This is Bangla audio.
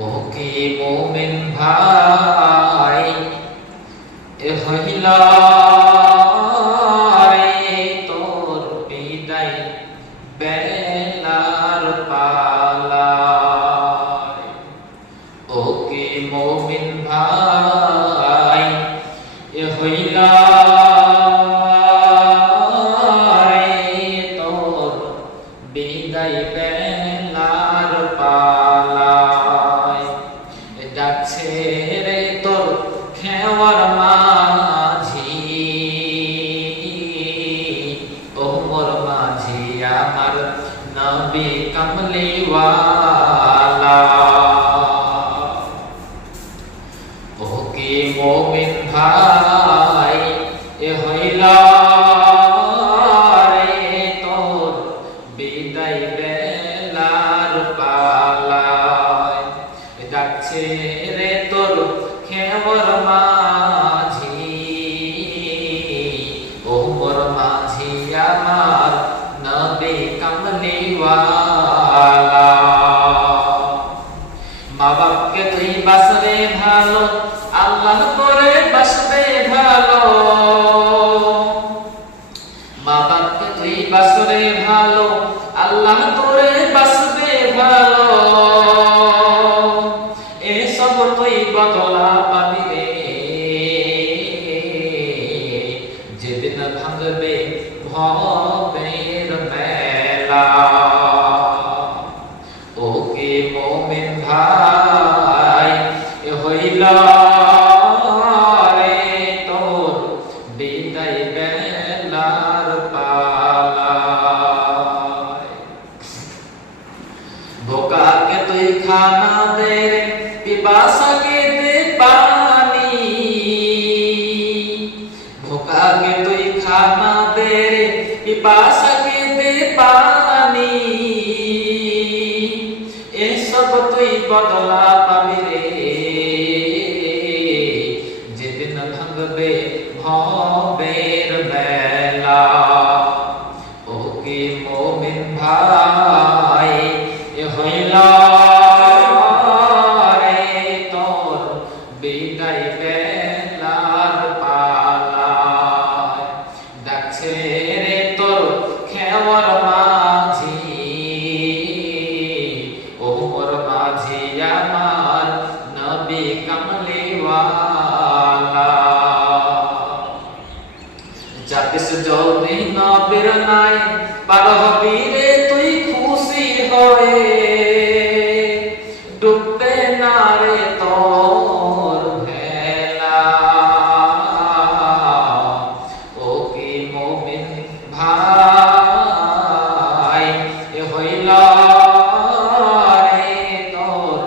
ও কি মোমিন ভাই এ হইলা মোমিন ভাই নবী কমলিওয়ালা ওকে মোমিন ভাই এ হইলা রে তোর বিদায় বেলার পালায় যাচ্ছে রে তোর খেবর মাঝি মা বাপকে তুই বাসবে ভালো, আল্লাহ করে বাসবে ভালো। মা বাপকে তুই বাসবে ভালো, আল্লাহ করে বাসবে ভালো। এসব তুই বদলা পাবি রে। যেদিন ভাঙবে ভবের মেলা। রে তোর বিদায় বেলার পালায়। ভোকাকে তুই খানা দে পিপাসাকে দে পানি। ভোকাকে তুই খানা দে পিপাসাকে দে পানি। এসব তুই বদলা ওকে মোমিন ভাই, এ হইলা রে তোর বিদায় বেলার পালায়। ডাকছে রে তোর খেওয়ার মাঝি ওমর মাঝি আমার নবী কমলিওয়ালা। নবীর নাই পার তুই খুশি হয়ে, ডুববে না রে তোর ভেলা। ও কি মোমিন ভাই, এ হইলা রে তোর